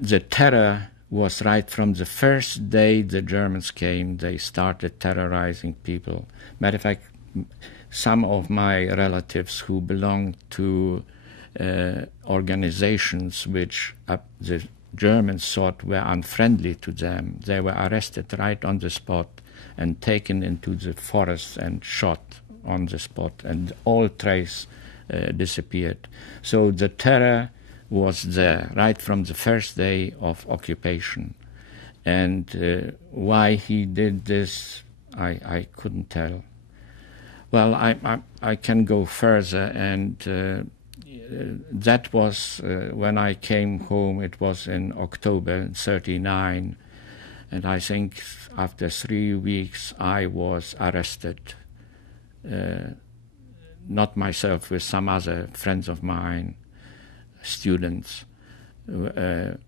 The terror was right from the first day the Germans came. They started terrorizing people. Matter of fact, some of my relatives who belonged to organizations which the Germans thought were unfriendly to them, they were arrested right on the spot and taken into the forest and shot on the spot, and all trace disappeared. So the terror was there right from the first day of occupation. And why he did this, I couldn't tell. Well, I can go further, and that was when I came home. It was in October '39, and I think after 3 weeks I was arrested. Not myself, with some other friends of mine, students.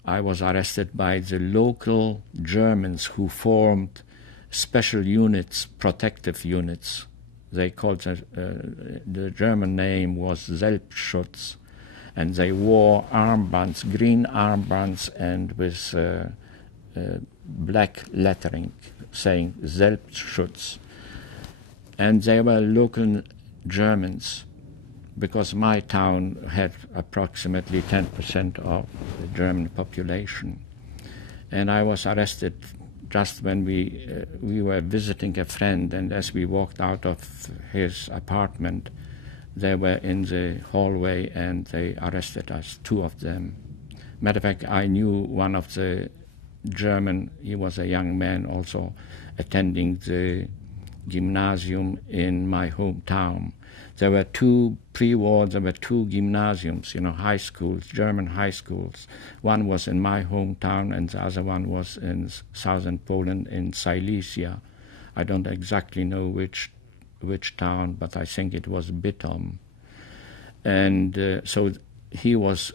I was arrested by the local Germans who formed special units, protective units. They called the German name was Selbstchutz, and they wore armbands, green armbands, and with black lettering saying Selbstschutz. And they were local Germans, because my town had approximately 10% of the German population. And I was arrested just when we were visiting a friend, and as we walked out of his apartment, they were in the hallway and they arrested us, 2 of them. Matter of fact, I knew one of the German, he was a young man also attending the gymnasium in my hometown. There were 2 pre-war, there were 2 gymnasiums, high schools, German high schools. One was in my hometown and the other one was in southern Poland in Silesia. I don't exactly know which town, but I think it was Bytom. And so he was,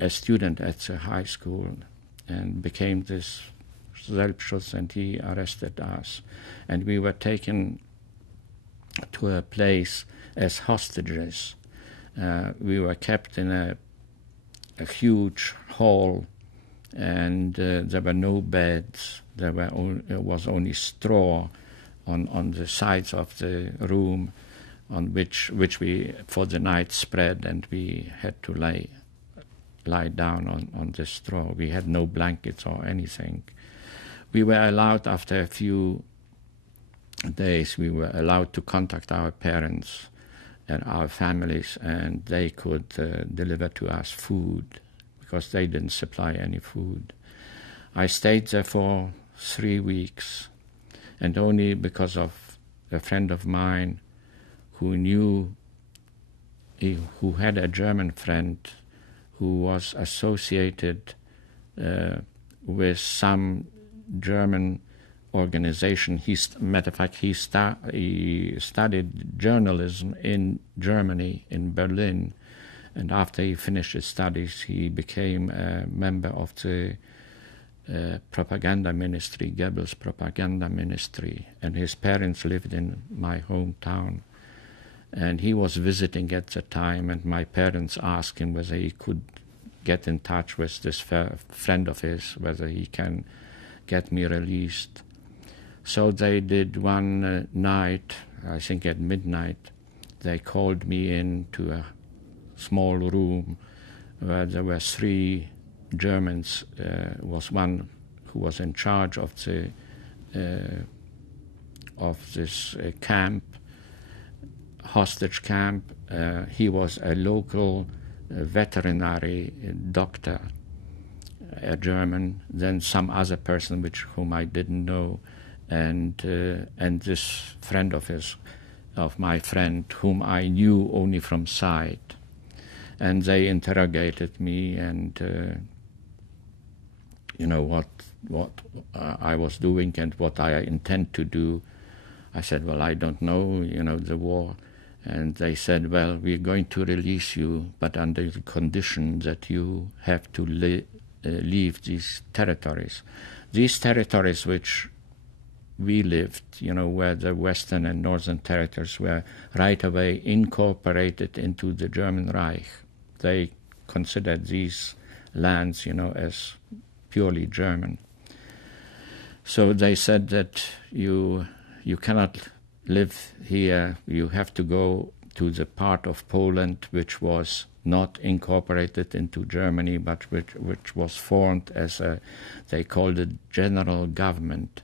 a student at the high school and became this Selbstschutz, and he arrested us. And we were taken to a place as hostages. We were kept in a huge hall, and there were no beds. There was only straw on the sides of the room, on which we for the night spread, and we had to lie down on the straw. We had no blankets or anything. We were allowed, after a few days, we were allowed to contact our parents and our families, and they could deliver to us food, because they didn't supply any food. I stayed there for 3 weeks, and only because of a friend of mine who had a German friend who was associated with some German organization. Matter of fact, he studied journalism in Germany, in Berlin, and after he finished his studies, he became a member of the propaganda ministry, Goebbels' propaganda ministry, and his parents lived in my hometown. And he was visiting at the time, and my parents asked him whether he could get in touch with this friend of his, whether he can get me released. So they did one night, I think at midnight. They called me into a small room where there were 3 Germans. Was one who was in charge of this camp, hostage camp. He was a local veterinary doctor, a German, then some other person whom I didn't know, and this friend of my friend, whom I knew only from sight. And they interrogated me, and what I was doing and what I intend to do. I said, well, I don't know, the war. And they said, well, we're going to release you, but under the condition that you have to leave these territories. These territories which we lived, where the Western and Northern territories were right away incorporated into the German Reich. They considered these lands, as purely German. So they said that you cannot live here. You have to go to the part of Poland which was not incorporated into Germany, but which was formed as they called it general government.